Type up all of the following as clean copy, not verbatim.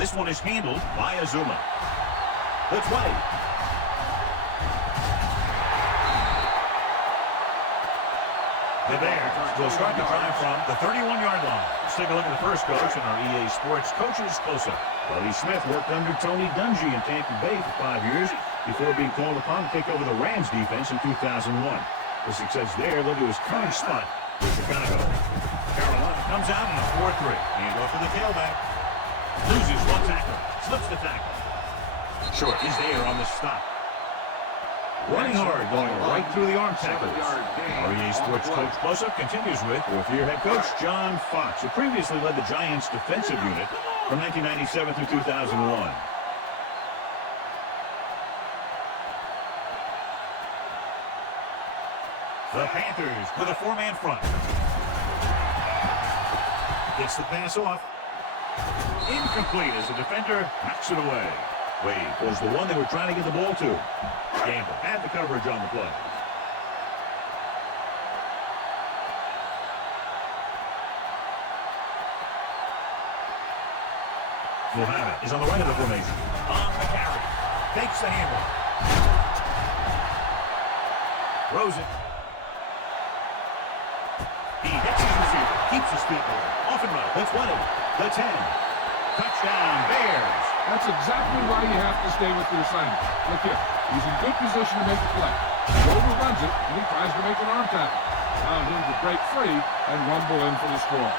This one is handled by Azuma. The 20. The Bears will start the drive from the 31-yard line. Let's take a look at the first coach in our EA Sports Coaches Close-Up. Buddy Smith worked under Tony Dungy in Tampa Bay for 5 years before being called upon to take over the Rams defense in 2001. The success there led to his current spot with Chicago. Carolina comes out in a 4-3. Handoff to the tailback. Loses one tackle. Slips the tackle. Short is there on the stop. Running hard, going right through the arm tackles. Our EA Sports Coach Close-Up continues with fourth-year head coach John Fox, who previously led the Giants' defensive unit from 1997 through 2001. The Panthers with a four-man front. Gets the pass off. Incomplete as the defender knocks it away. Wade was the one they were trying to get the ball to. Gamble had the coverage on the play. Muhammad is on the right of the formation. On the carry. Takes the handle. Throws it. He hits his receiver. Keeps his feet moving. Off and running. The 20. The 10. Touchdown, Bears. That's exactly why you have to stay with your assignment. Look here. He's in good position to make the play. He overruns it, and he tries to make an arm tackle. Allow him to break free and rumble in for the score.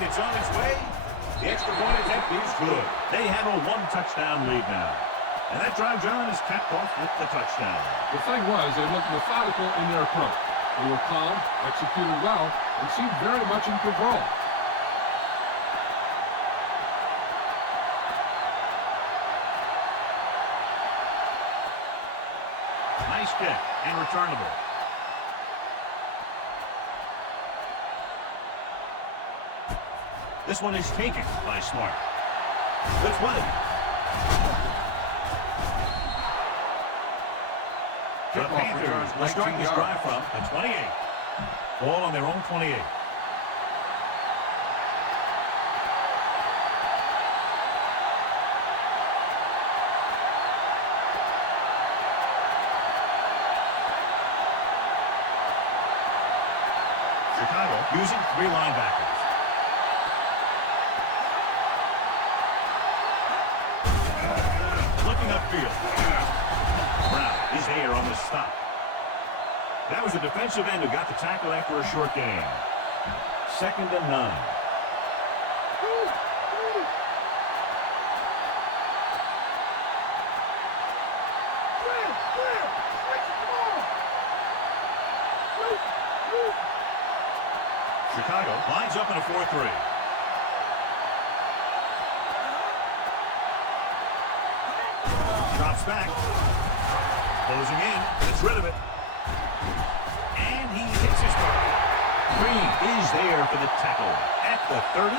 It's on its way. The extra point attempt is good. They have a one-touchdown lead now. And that drive, John, is capped off with the touchdown. The thing was, they looked methodical in their approach. They were calm, executed well, and seemed very much in control. Nice kick and returnable. This one is taken by Smart. The 20. The Panthers will start this drive from the 28. Ball on their own 28. Chicago using three linebackers. Upfield. Brown is there on the stop. That was a defensive end who got the tackle after a short gain. 2nd and 9. Chicago lines up in a 4-3. Drops back. Closing in. Gets rid of it. And he hits his target. Green is there for the tackle at the 35.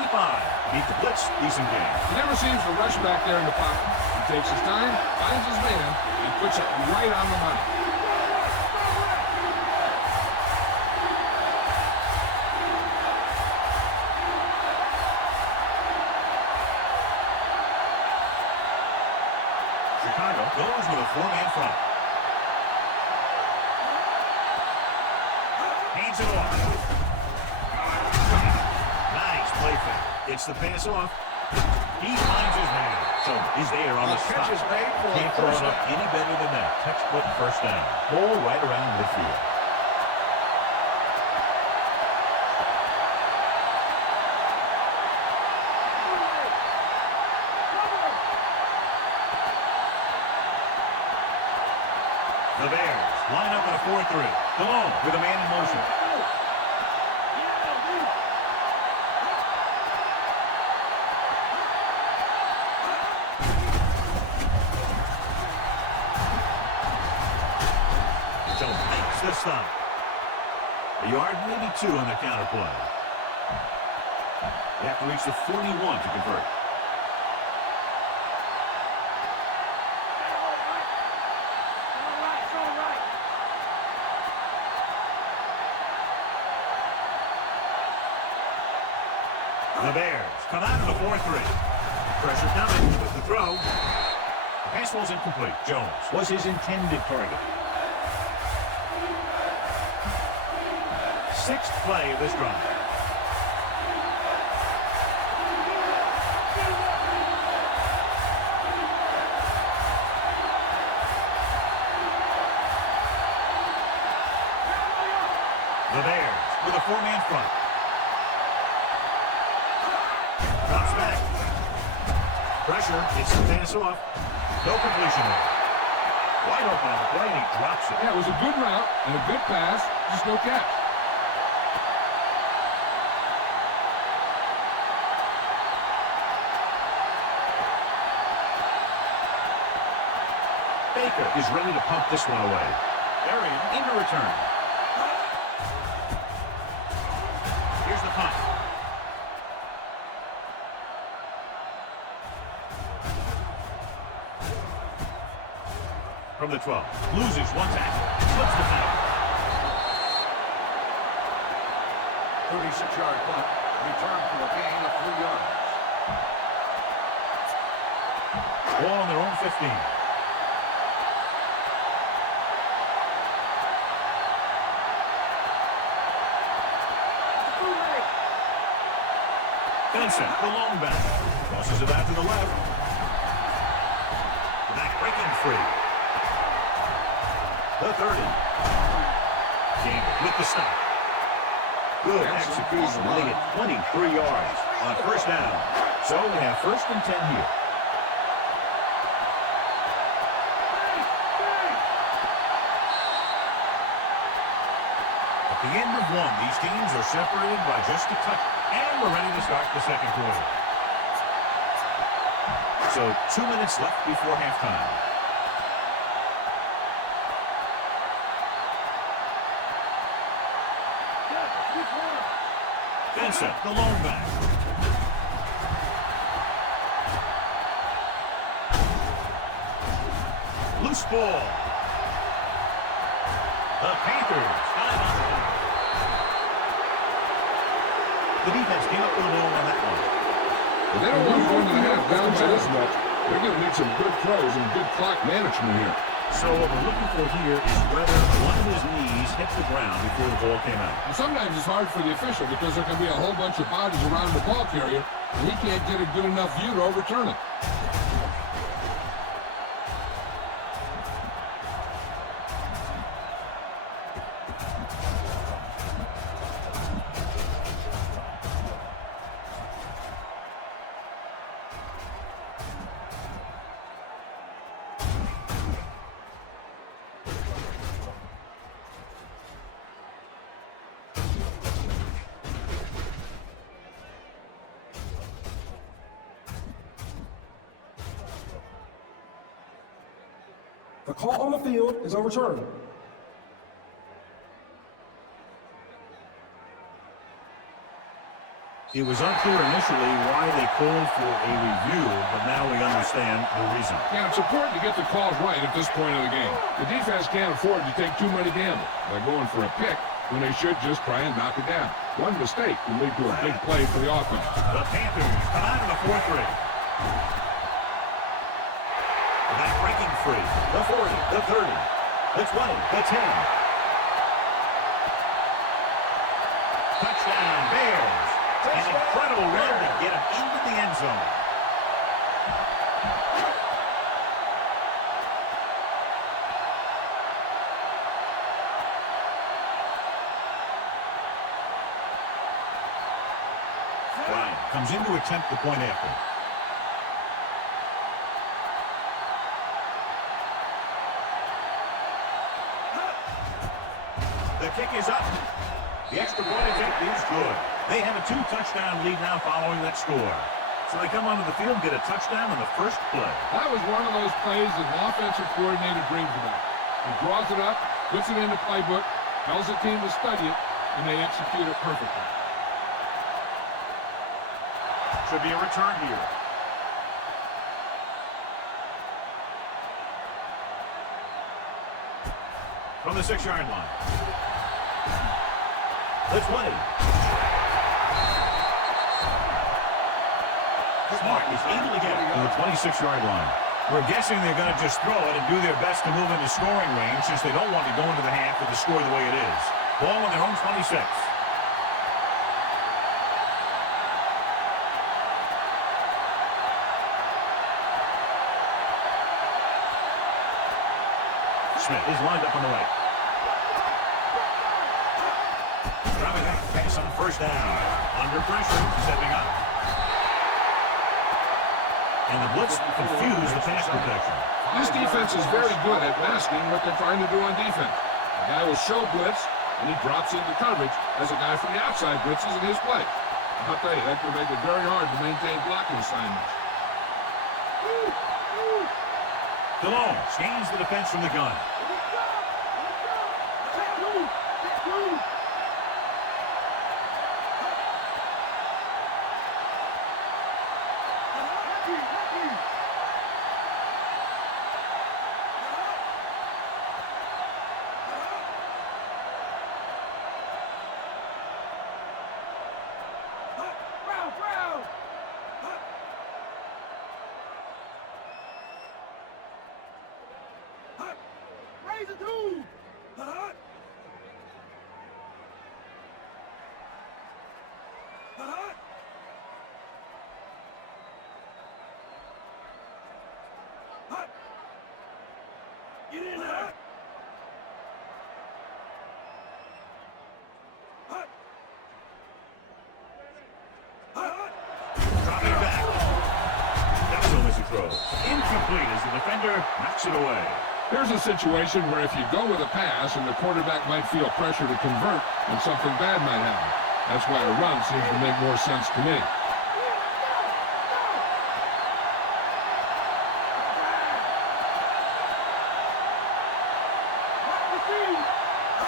Beat the blitz. Decent game. He never seems to rush back there in the pocket. He takes his time, finds his man, and puts it right on the money. Chicago goes with a four-man front. Hands it off. Nice play fake. Gets the pass off. He finds his man. So he's there on the stop. Can't throw it up any better than that. Textbook first down. Ball right around midfield. The Bears line up in a 4-3. Malone with a man in motion. stop. A yard, maybe 2 on the counter play. You have to reach the 41 to convert. The Bears come out of the 4-3. Pressure coming with the throw. The pass was incomplete. Jones was his intended target. 6th play of this drive. The Bears with a 4-man front. Drops back. Pressure. Gets the pass off. No completion there. Wide open on the play, and he drops it. Yeah, it was a good route and a good pass. Just no catch. Baker is ready to pump this one away. Arian into return. Here's the punt. From the 12. Loses one tackle. Slips the tackle. 36-yard punt. Return for a gain of 3 yards. Ball on their own 15. Benson, the long back. Tosses it out to the left. Back breaking free. The 30. Gamble with the stop. Good execution. They get 23 yards on 1st down. So we have 1st and 10 here. At the end of 1, these teams are separated by just a touch. And we're ready to start the 2nd quarter. So 2 minutes left before halftime. Vincent, the lone back. Loose ball. The Panthers. The defense came up with the ball on that one. But they don't want to go into the half down by this much. They're going to need some good throws and good clock management here. So what we're looking for here is whether one of his knees hit the ground before the ball came out. And sometimes it's hard for the official because there can be a whole bunch of bodies around the ball carrier, and he can't get a good enough view to overturn it. The call on the field is overturned. It was unclear initially why they called for a review, but now we understand the reason. Yeah, it's important to get the calls right at this point of the game. The defense can't afford to take too many gambles by going for a pick when they should just try and knock it down. One mistake can lead to a big play for the offense. The Panthers come out of the 4-3. Back breaking free. The 40, the 30, the 20, the 10. Touchdown, Bears. An incredible run to get him into the end zone. Ryan comes in to attempt the point after. The kick is up. The extra point attempt is good. They have a 2-touchdown lead now following that score. So they come onto the field and get a touchdown on the first play. That was one of those plays that an offensive coordinator dreams about. He draws it up, puts it in the playbook, Tells the team to study it, and they execute it perfectly. Should be a return here. From the 6-yard line. Let's play. Smart is able to get it to the 26-yard line. We're guessing they're going to just throw it and do their best to move into scoring range since they don't want to go into the half with the score the way it is. Ball on their own 26. Smith is lined up on the right. Dropping back, pass on first down. Under pressure, stepping up. And the blitz confused the pass protection. This defense is very good at masking what they're trying to do on defense. The guy will show blitz, and he drops into coverage as a guy from the outside blitzes in his play. I'll tell you, that could make it very hard to maintain blocking assignments. Delone scans the defense from the gun. Get in there! Dropping back. That was almost a throw. Incomplete as the defender knocks it away. Here's a situation where if you go with a pass and the quarterback might feel pressure to convert and something bad might happen. That's why a run seems to make more sense to me.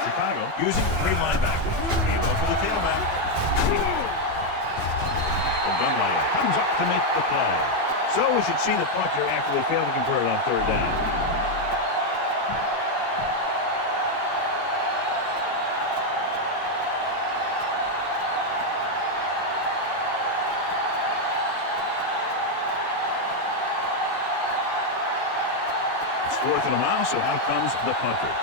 Chicago using 3 linebackers. Game up for the tailback. Dunlap comes up to make the play. So we should see the punter after they fail to convert on 3rd down. It's 4th and a mile, so out comes the punter.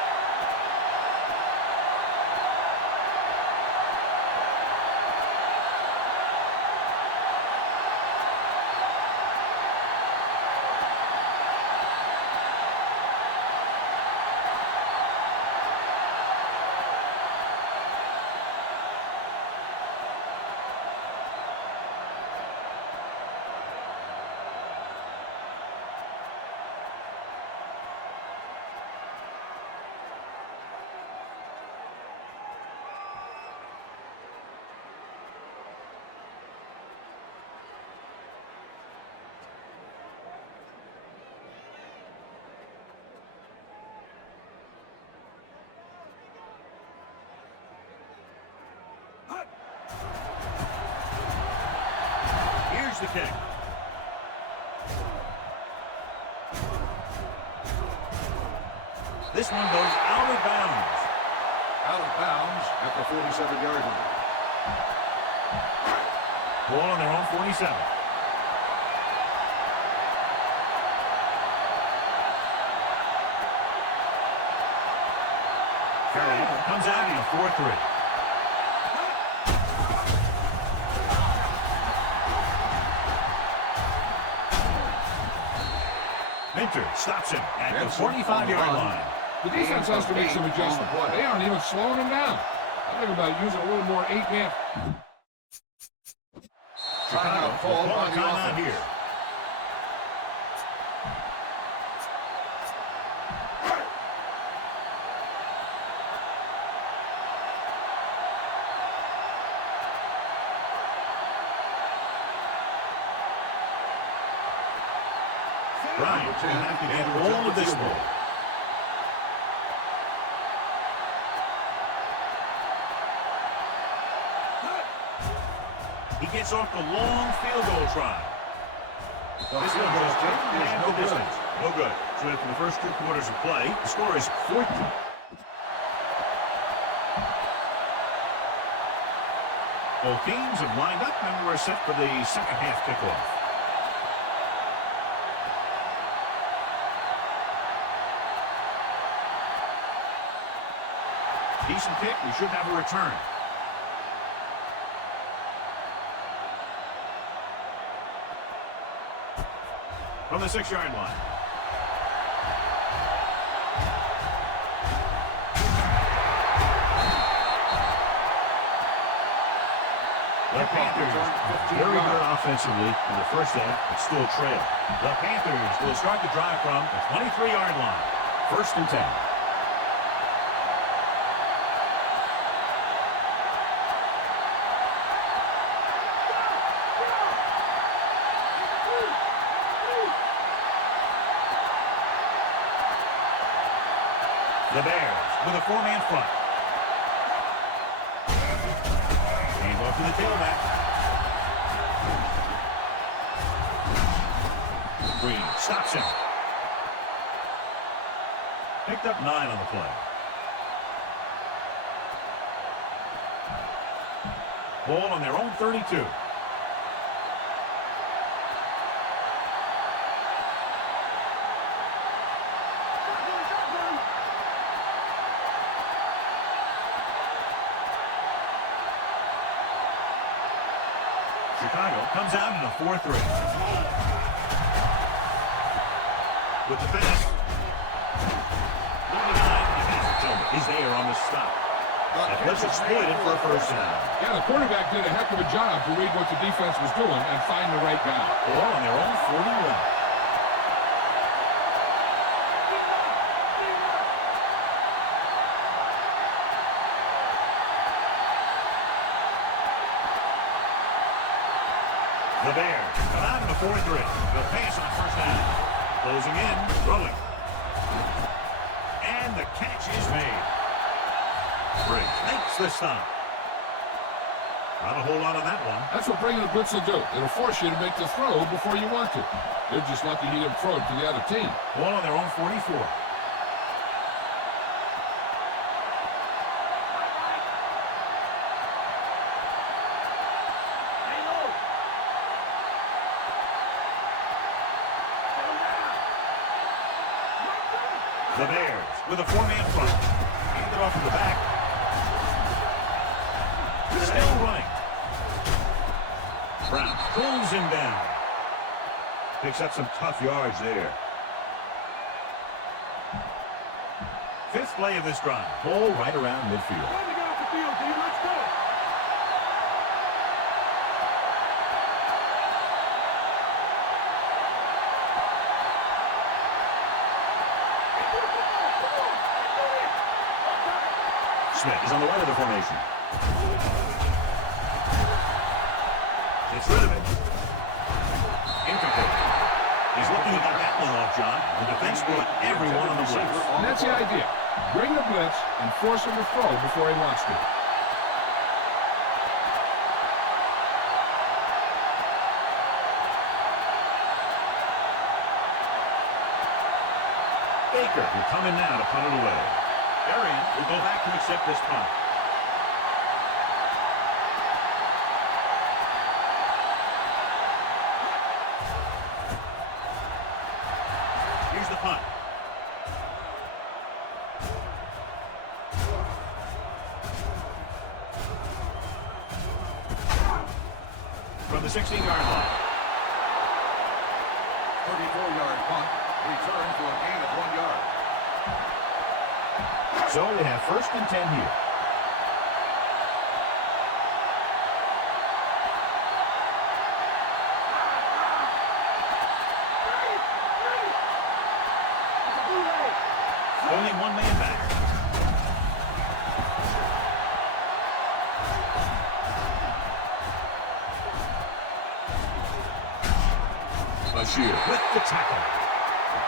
The kick. This one goes out of bounds. Out of bounds at the 47-yard line. Ball on their own 47. Carroll comes out in a 4-3. Minter stops him at the 45-yard line. The defense has to make some adjustments. They aren't even slowing him down. I think about using a little more 8-man. Chicago called on the offense here. Bryant will have to get all of this ball. He gets off the long field goal try. This one goes and the distance. No good. So after the first 2 quarters of play, the score is 14. Both teams have lined up and we're set for the second half kickoff. Decent kick. We should have a return. From the 6-yard line. The Panthers, very good offensively in the first half, but still trail. The Panthers will start the drive from the 23-yard line. 1st and 10. The Bears with a 4-man front. Hand off to the tailback. Green stops him. Picked up 9 on the play. Ball on their own 32. Chicago comes out in a 4-3. With the pass. 99 is there on the stop. And let's exploit it for a first down. Yeah, the quarterback did a heck of a job to read what the defense was doing and find the right guy. Ball on their own 41. The Bears come out in the 4-3. They'll pass on first down. Closing in, throwing. And the catch is made. Briggs makes the stop. Not a whole lot on that one. That's what bringing a blitz will do. It'll force you to make the throw before you want to. They're just lucky he didn't throw it to the other team. Ball on their own 44. The Bears with a 4-man front. Hand it off to the back. Still running. Brown pulls him down. Picks up some tough yards there. 5th play of this drive. Ball right around midfield. Smith is on the right of the formation. Gets rid of it. Incomplete. He's looking to get that one off, John. The defense brought everyone on the blitz. And that's the idea. Bring the blitz and force him to throw before he wants to. Baker will come in now to punt it away. Arian will go back to accept this punt. Here's the punt. From the 16-yard line. 34-yard punt. Return for a gain of 1 yard. So they have 1st and 10 here. Only 1 man back. Bashir with the tackle.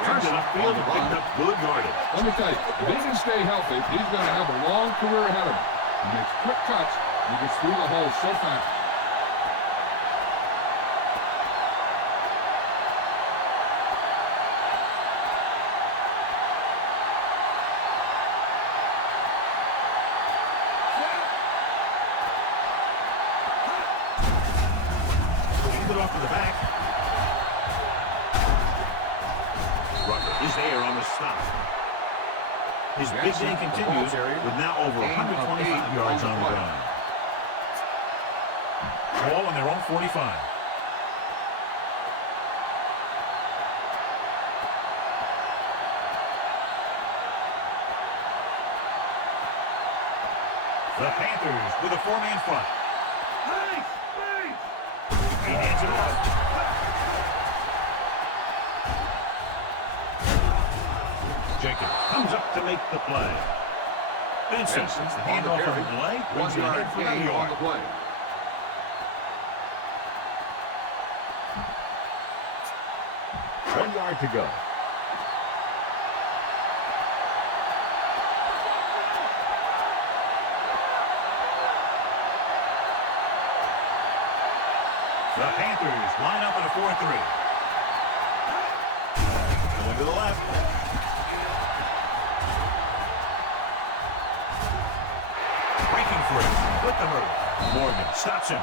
Turns it upfield and picked up good yardage. Let me tell you, if he can stay healthy, he's going to have a long career ahead of him. He makes quick cuts, and he gets through the hole so fast. it off to the back. Rucker is there on the stop. His big day continues with now over 125 yards on the ground. Ball on their own 45. The Panthers with a four-man front. He hands it off. Jenkins comes up to make the play. Benson, the handoff of the delay, brings it ahead for another yard. 1 yard to go. The Panthers line up in a 4-3. Going to the left. Breaking free with the move. Morgan stops him.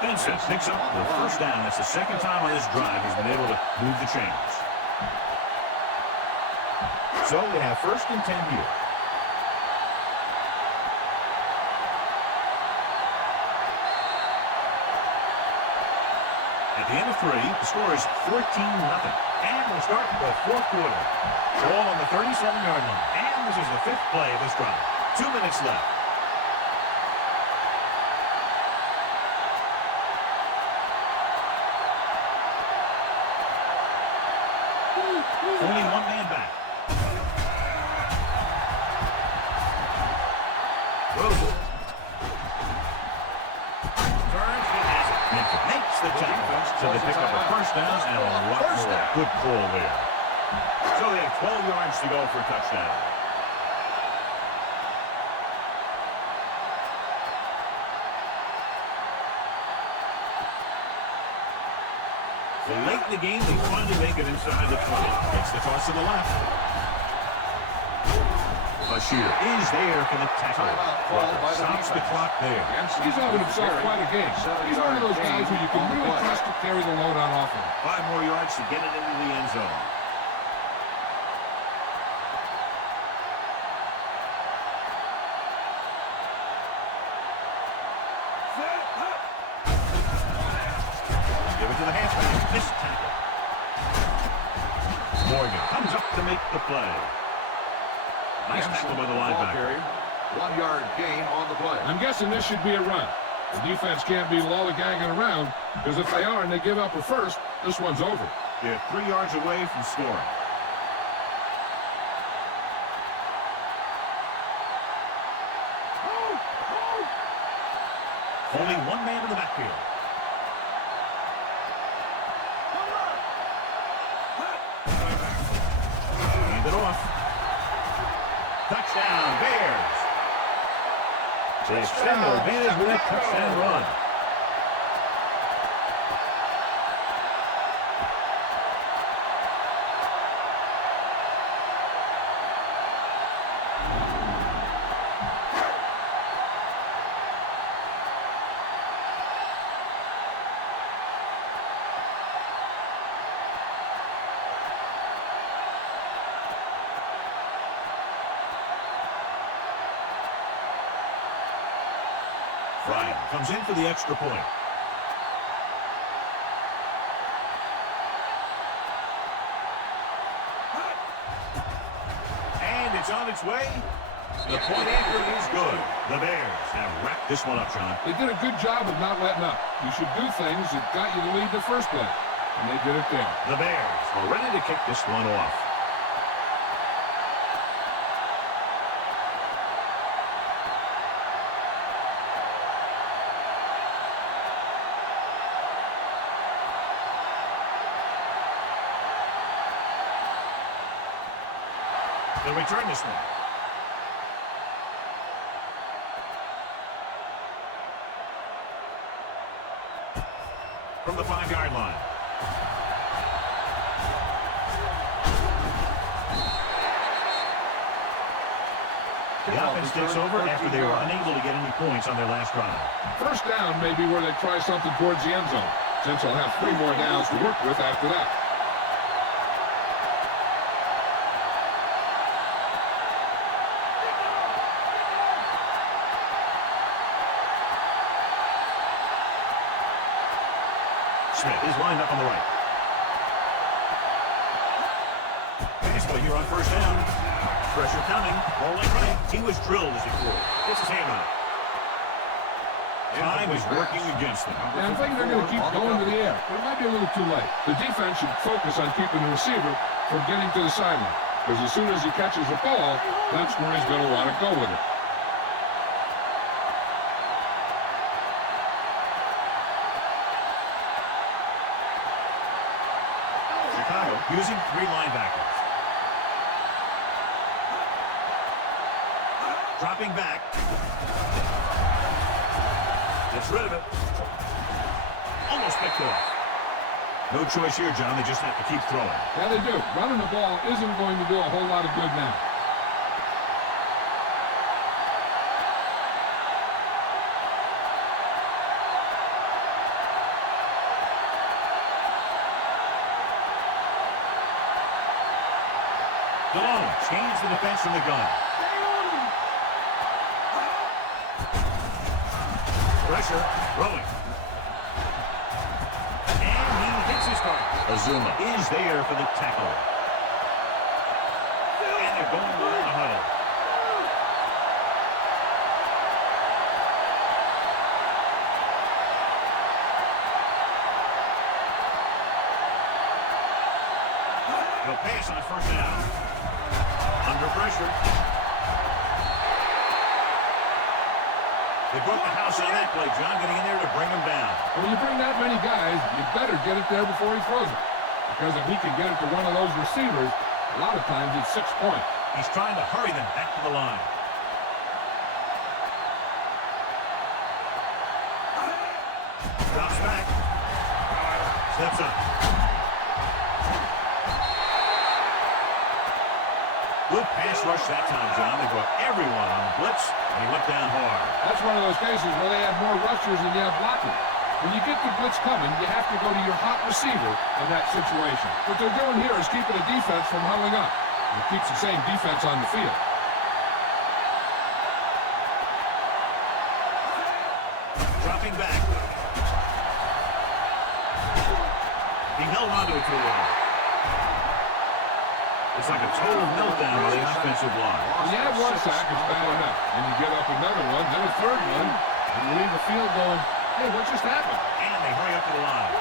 Benson picks up the first down. That's the second time on this drive he's been able to move the chains. So they have 1st and 10 here. At the end of 3, the score is 14-0. And we'll start the 4th quarter. Ball on the 37-yard line. And this is the 5th play of this drive. 2 minutes left. Only one man back. Rosen. Turns, he has it. Makes the tackle. So they pick up a first down and a lot more. Good call there. So they have 12 yards to go for a touchdown. So late in the game, they finally make it inside the 20. Makes the toss to the left. Bashir is there for the tackle. Stops the clock there. He's having himself quite a game. He's one of those guys who you can really trust to carry the load on offense. 5 more yards to get it into the end zone. Give it to the halfback. Missed tackle. Morgan comes up to make the play. Nice tackle by the linebacker. 1 yard gain on the play. I'm guessing this should be a run. The defense can't be lollygagging around, because if they are and they give up a first, this one's over. They're 3 yards away from scoring. Only one man in the backfield. Hand it off. Touchdown, Bears. They extend their advantage with a touchdown run. Ryan comes in for the extra point. And it's on its way. The point anchor is good. The Bears have wrapped this one up, John. They did a good job of not letting up. You should do things that got you the lead the first play, and they did it there. The Bears are ready to kick this one off. They'll return this one. From the 5-yard line. The offense takes over after they were unable to get any points on their last drive. First down may be where they try something towards the end zone, since they'll have 3 more downs to work with after that. Smith is lined up on the right. Baseball here on first down. Pressure coming. Rolling right. He was drilled as he threw. Gets his hand on it. Time is working against them. And I'm thinking they're going to keep going to the air, but it might be a little too late. The defense should focus on keeping the receiver from getting to the sideline, because as soon as he catches the ball, that's where he's going to want to go with it. Chicago using 3 linebackers. Dropping back. Gets rid of it. Almost picked off. No choice here, John. They just have to keep throwing. Yeah, they do. Running the ball isn't going to do a whole lot of good now. Delone change the defense from the gun. Pressure, throwing. And he hits his target. Azuma is there for the tackle. And they're going around the huddle. They'll pass on first down. Under pressure. They broke the house on that play, John, getting in there to bring him down. When you bring that many guys, you better get it there before he throws it. Because if he can get it to one of those receivers, a lot of times it's 6 points. He's trying to hurry them back to the line. Drops back. Steps up. Good pass rush that time, John. They brought everyone on the blitz, and he went down hard. That's one of those cases where they have more rushers than you have blockers. When you get the blitz coming, you have to go to your hot receiver in that situation. What they're doing here is keeping the defense from huddling up. It keeps the same defense on the field. Dropping back. He held onto it too long. It's like a total meltdown by the offensive line. When you have 1 sack, it's bad enough. And you get up another one, then a third one, and you leave the field going, hey, what just happened? And they hurry up to the line.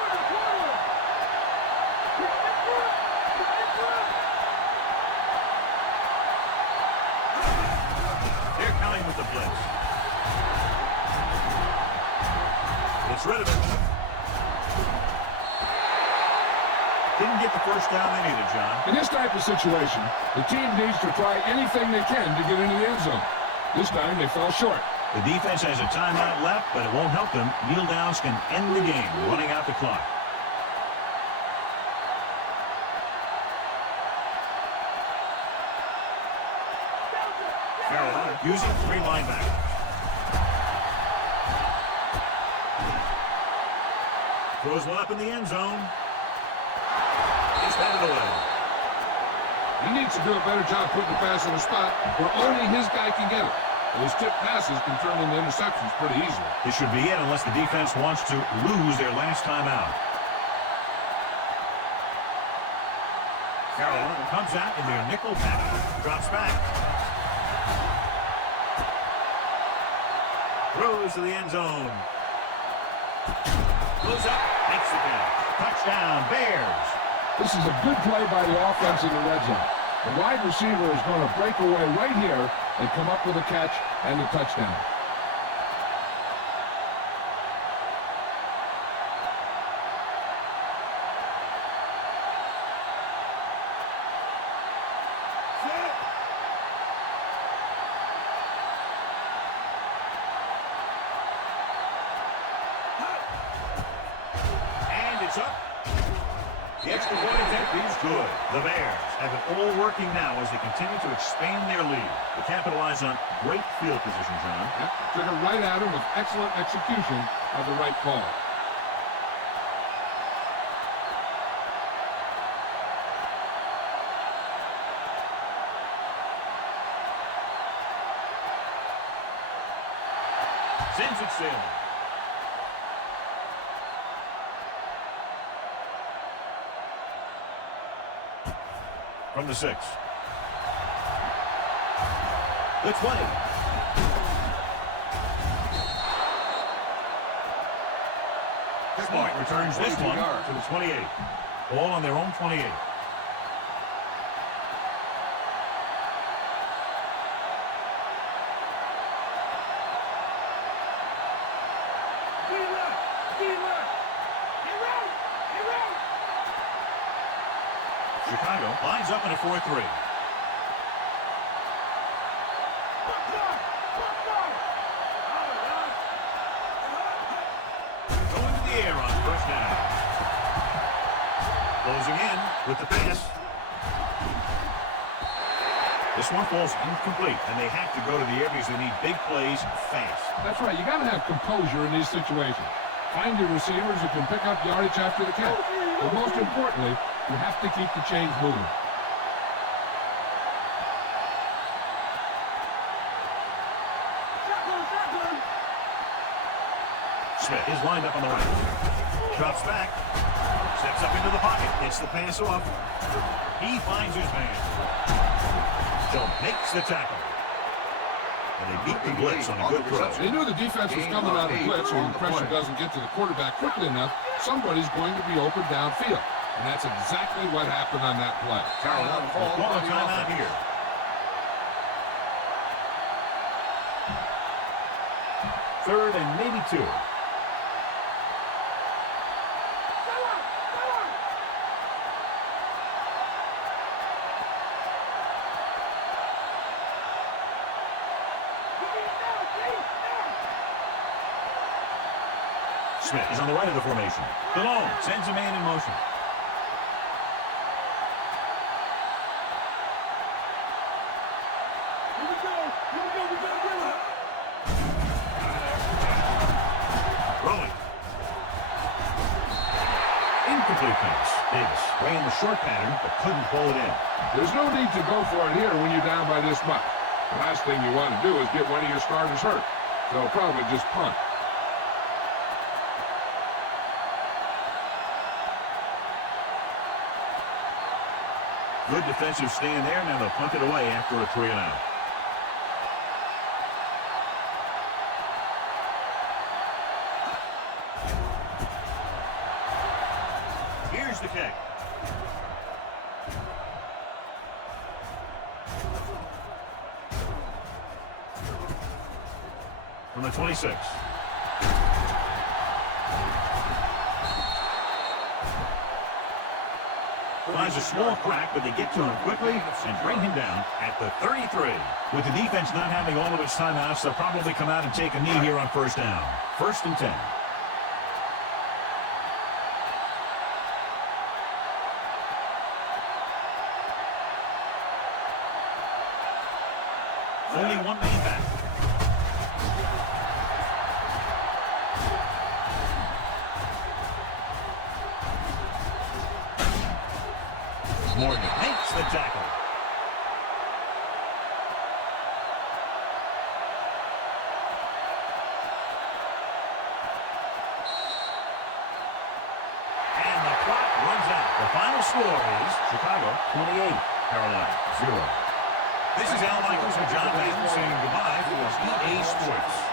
They're coming with the blitz. Gets rid of it. Didn't get the first down they needed, John. In this type of situation, the team needs to try anything they can to get into the end zone. This time they fell short. The defense has a timeout left, but it won't help them. Kneel downs can end the game, running out the clock. Carolina using 3 linebackers. Throws one up in the end zone. It's headed away. He needs to do a better job putting the pass in a spot where only his guy can get it. Those tip passes can turn into interceptions pretty easily. This should be it unless the defense wants to lose their last time out. Carolina comes out in their nickel package. Drops back. Throws to the end zone. Goes up. Makes the catch. Touchdown, Bears. This is a good play by the offense in the red zone. The wide receiver is going to break away right here and come up with a catch and a touchdown. The extra point attempt is good. The Bears have it all working now as they continue to expand their lead. They capitalize on great field position, John. Yep, took it right at him with excellent execution of the right call. Sends it sailing. From the 6. The 20. Smart returns this one to the 28. Ball on their own 28. Chicago lines up in a 4-3. Going to the air on first down. Closing in with the pass. This one falls incomplete, and they have to go to the air because they need big plays fast. That's right. You got to have composure in these situations. Find your receivers who can pick up yardage after the catch. But most importantly, you have to keep the chains moving. Smith is lined up on the right. Drops back. Steps up into the pocket. Gets the pass off. He finds his man. Joe makes the tackle. And they beat the blitz on a good throw. They knew the defense was coming out of blitz. When the pressure doesn't get to the quarterback quickly enough, somebody's going to be open downfield. And that's exactly what happened on that play. Call a timeout here. Third and maybe 2. Smith is on the right of the formation. Malone sends a man in motion. Throwing. Incomplete pass. Davis ran the short pattern but couldn't pull it in. There's no need to go for it here when you're down by this much. The last thing you want to do is get one of your starters hurt. They'll probably just punt. Good defensive stand there. Now they'll punt it away after a 3-and-out. Here's the kick. From the 26. Finds a small crack, but they get to him quickly and bring him down at the 33. With the defense not having all of its timeouts, they'll probably come out and take a knee here on first down. 1st and 10. Only one man back. Morgan makes the tackle. And the clock runs out. The final score is Chicago 28, Carolina 0. This is Al Michaels and John Madden saying goodbye for EA Sports.